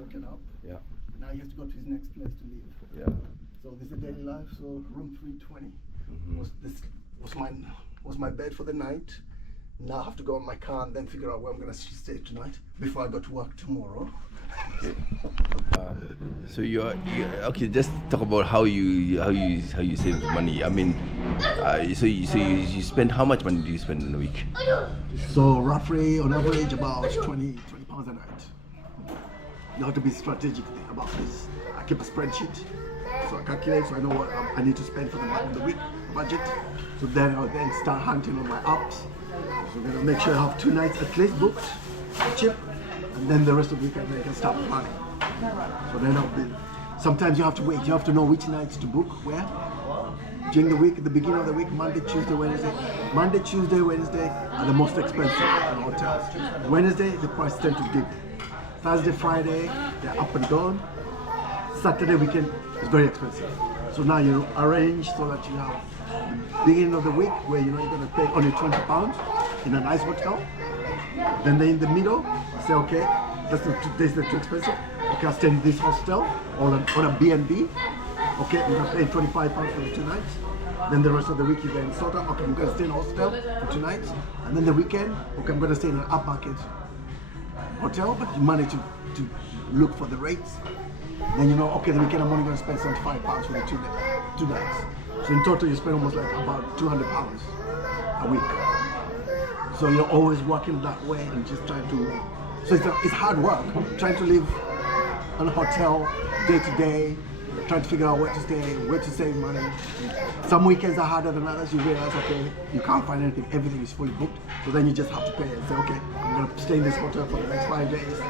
woken up. Yeah. Now he has to go to his next place to live. Yeah. So this is daily life. So room 320 Mm-hmm. was my bed for the night. Now I have to go in my car and then figure out where I'm gonna stay tonight before I go to work tomorrow. Okay. So you okay? Just talk about how you save money. I mean, so you spend, how much money do you spend in a week? So roughly on average about 20 pounds a night. You have to be strategic about this. I keep a spreadsheet, so I calculate, so I know what I need to spend for the week budget. So then I'll then start hunting on my apps. So I'm gonna make sure I have 2 nights at least booked, cheap, and then the rest of the weekend I can start planning. So then sometimes you have to wait. You have to know which nights to book where. During the week, at the beginning of the week, Monday, Tuesday, Wednesday. Monday, Tuesday, Wednesday are the most expensive in hotels. Wednesday, the price tend to dip. Thursday, Friday, they're up and down. Saturday weekend is very expensive. So now you arrange so that you have the beginning of the week where you know you're going to pay only £20 in a nice hotel. Then in the middle, say, okay, that's too expensive. Okay, I'll stay in this hostel or on a B&B. Okay, you're going to pay £25 for the 2 nights. Then the rest of the week you then sort out, okay, I'm going to stay in a hostel for 2 nights. And then the weekend, okay, I'm going to stay in an upmarket hotel, but you manage to look for the rates. Then you know, okay, the weekend I'm only going to spend £75 for the 2 nights. So in total you spend almost like about £200 a week. So you're always working that way and just trying to, so it's hard work, trying to live in a hotel day to day, trying to figure out where to stay, where to save money. Some weekends are harder than others. You realize, okay, you can't find anything, everything is fully booked. So then you just have to pay and say, okay, I'm going to stay in this hotel for the next 5 days.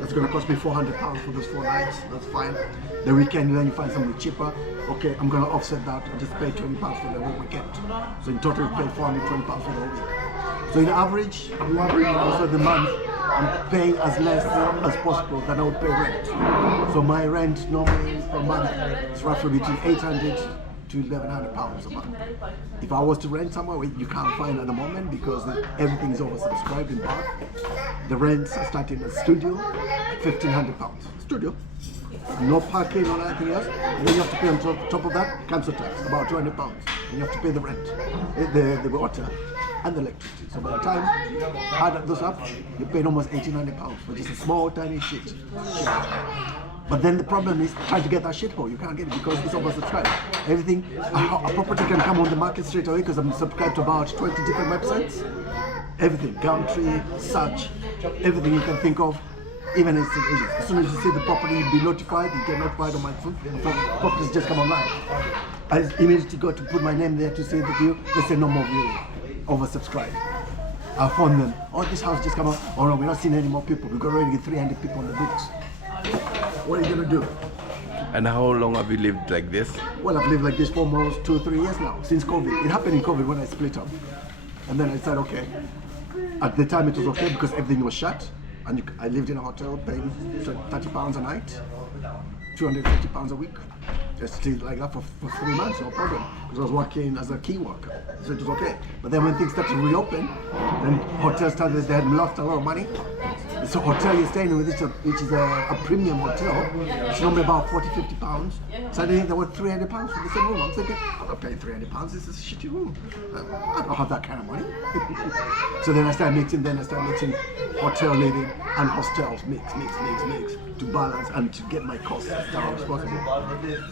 That's going to cost me £400 for those 4 nights. That's fine. The weekend, then you find something cheaper. Okay, I'm going to offset that and just pay £20 for the whole weekend. So in total, you pay £420 for the whole week. So in average, also the month, I'm paying as less as possible than I would pay rent. So my rent normally per month is roughly between £800 to £1,100 a month. If I was to rent somewhere where you can't find at the moment because everything is oversubscribed in Bath, the rents are starting at studio £1,500. Studio, no parking or anything else, and then you have to pay on top of that council tax, about £200, and you have to pay the rent, the water, and the electricity. So by the time you add those up, you're paying almost £1,800 for just a small, tiny shit. But then the problem is trying to get that shithole. You can't get it because it's oversubscribed. Everything, a property can come on the market straight away because I'm subscribed to about 20 different websites. Everything, Gumtree, Search, everything you can think of. Even as agents. As soon as you see the property, you'll be notified. You get notified on my phone. The properties just come online. I immediately go to put my name there to see the view. They say no more viewing, oversubscribed. I phone them. Oh, this house just come out. Oh no, we're not seeing any more people. We've got already 300 people on the books. What are you gonna do? And how long have you lived like this? Well, I've lived like this for almost 2 or 3 years now, since COVID. It happened in COVID when I split up. And then I said, okay. At the time it was okay because everything was shut. And I lived in a hotel paying £30 a night, £250 a week. Just stayed like that for 3 months, no problem. Because I was working as a key worker, so it was okay. But then when things started to reopen, then hotels started, they had lost a lot of money. This hotel you're staying with, which is a premium hotel, it's normally about £40-50. Suddenly there were £300 for the same room. I'm thinking, I'm not paying £300, this is a shitty room. I don't have that kind of money. So then I started mixing hotel living and hostels, mix to balance and to get my costs as down as possible.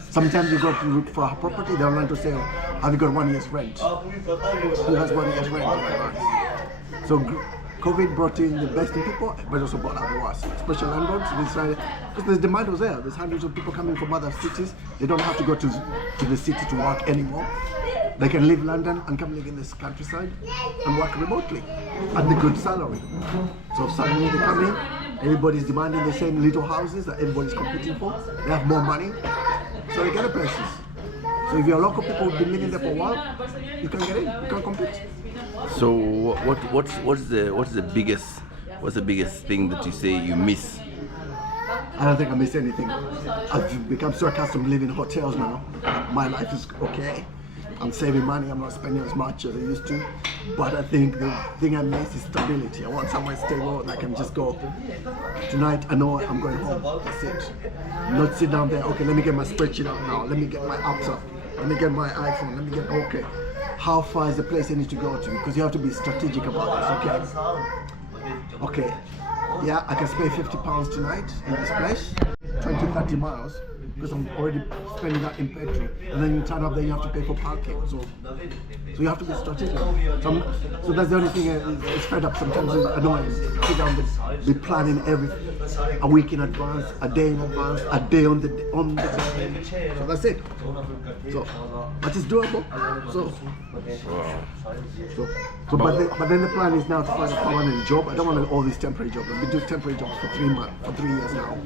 Sometimes you go to look for a property, they'll want to say, have you got 1 year's rent? Who has 1 year's rent? So COVID brought in the best in people, but also brought out the worst. Especially landlords, because the demand was there. There's hundreds of people coming from other cities. They don't have to go to the city to work anymore. They can leave London and come live in this countryside and work remotely at the good salary. So suddenly they come in, everybody's demanding the same little houses that everybody's competing for. They have more money, so they get the places. So if you're local people who've been living there for a while, you can get in, you can compete. So what's the biggest thing that you say you miss? I don't think I miss anything. I've become so accustomed to living in hotels now. My life is okay. I'm saving money. I'm not spending as much as I used to. But I think the thing I miss is stability. I want somewhere stable that I can just go. Tonight, I know I'm going home. That's it. Not sit down there. Okay, let me get my spreadsheet out now. Let me get my apps up. Let me get my iPhone. Let me get, okay. How far is the place I need to go to? Because you have to be strategic about this. Okay. Yeah, I can spend £50 tonight in this place. 20-30 miles. Because I'm already spending that in petrol, and then you turn up there, you have to pay for parking. So you have to be strategic. So that's the only thing it's fed up sometimes. Is annoying. Sit down, be planning a week in advance, a day in advance, a day on the day. So that's it. So, but it's doable. But then the plan is now to find a permanent job. I don't want all these temporary jobs. I've been doing temporary jobs for 3 years now.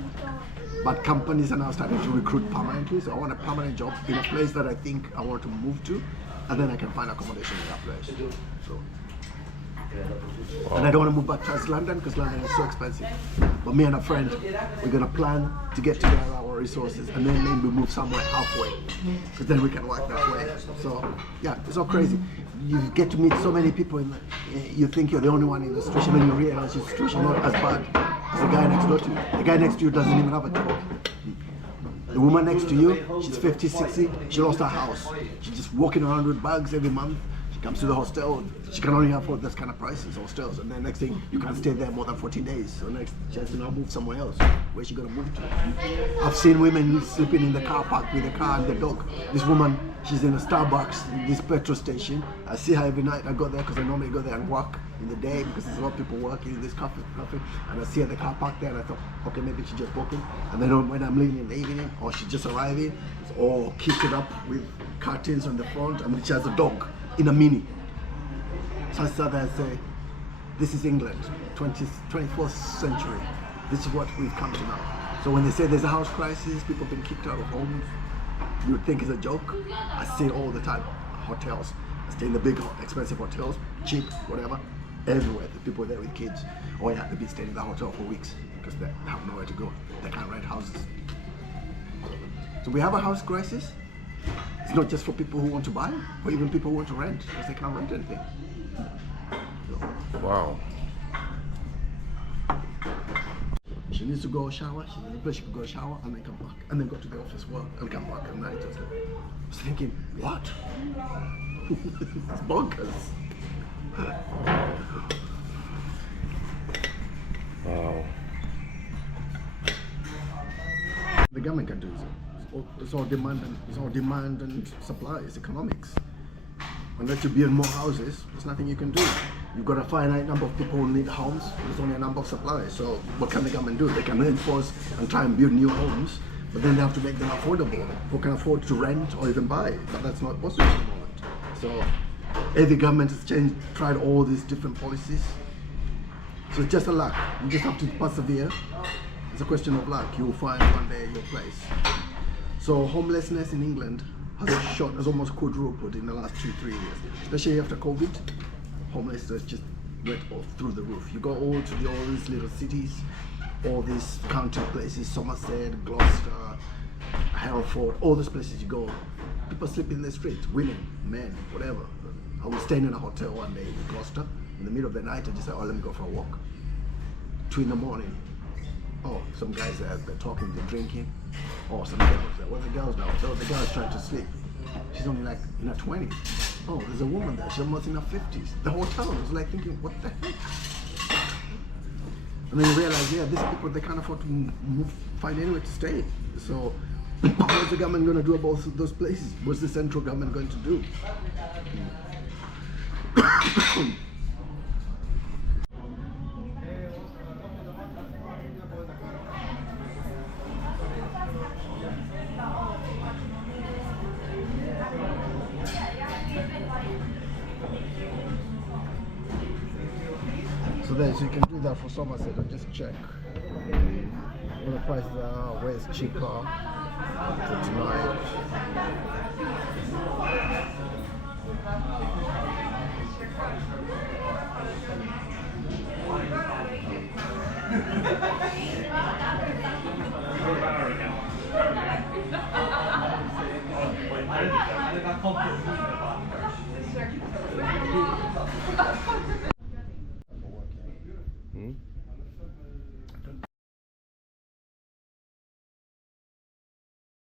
But companies are now starting to recruit permanently, so I want a permanent job in a place that I think I want to move to, and then I can find accommodation in that place. So, and I don't want to move back to London because London is so expensive. But me and a friend, we're gonna plan to get together our resources and then maybe move somewhere halfway, because then we can work that way. So yeah, it's all crazy. You get to meet so many people, you think you're the only one in the situation, and you realize your situation not as bad as the guy next door to you. The guy next to you doesn't even have a job. The woman next to you, she's 50, 60, she lost her house. She's just walking around with bags every month. She comes to the hostel, she can only afford this kind of prices, hostels, and then next thing, you can't stay there more than 14 days. So next, she has to now move somewhere else. Where's she gonna move to? I've seen women sleeping in the car park with the car and the dog. This woman, she's in a Starbucks, this petrol station. I see her every night. I go there because I normally go there and work in the day because there's a lot of people working in this cafe. And I see her at the car park there, and I thought, okay, maybe she just walking. And then when I'm leaving in the evening, or she's just arriving, it's all kitted up with curtains on the front, and she has a dog in a Mini. So I sat there and say, this is England, 24th century. This is what we've come to now. So when they say there's a house crisis, people have been kicked out of homes, you would think it's a joke. I see it all the time. Hotels. I stay in the big, expensive hotels, cheap, whatever, everywhere. The people are there with kids. Or yeah, they've been staying in the hotel for weeks because they have nowhere to go. They can't rent houses. So we have a house crisis. It's not just for people who want to buy, or even people who want to rent, because they can't rent anything. Wow. She needs to go shower, she needs a place she can go shower and then come back, and then go to the office work and come back at night. I was thinking, what? It's bonkers. Wow. The government can do it. It's all demand and supply. It's economics. Unless you build more houses, there's nothing you can do. You've got a finite number of people who need homes. There's only a number of suppliers. So what can the government do? They can enforce and try and build new homes, but then they have to make them affordable. Who can afford to rent or even buy? But that's not possible at the moment. So every government has tried all these different policies. So it's just a luck. You just have to persevere. It's a question of luck. You'll find one day your place. So homelessness in England has almost quadrupled in the last 2-3 years, especially after COVID. Homelessness just went off through the roof. You go all these little cities, all these county places, Somerset, Gloucester, Hereford, all these places you go, people sleep in the street, women, men, whatever. I was staying in a hotel one day in Gloucester. In the middle of the night, I just said, oh, let me go for a walk. 2 a.m. Oh, some guys there, they're talking, they're drinking. Oh, some girls there. What are the girls now? So the girl's trying to sleep. She's only like in her 20s. Oh, there's a woman there. She's almost in her 50s. The whole town was like thinking, what the heck? And then you realize, yeah, these people, they can't afford to find anywhere to stay. So what's the government going to do about those places? What's the central government going to do? So you can do that for Somerset and just check what the prices are, where it's cheaper for tonight.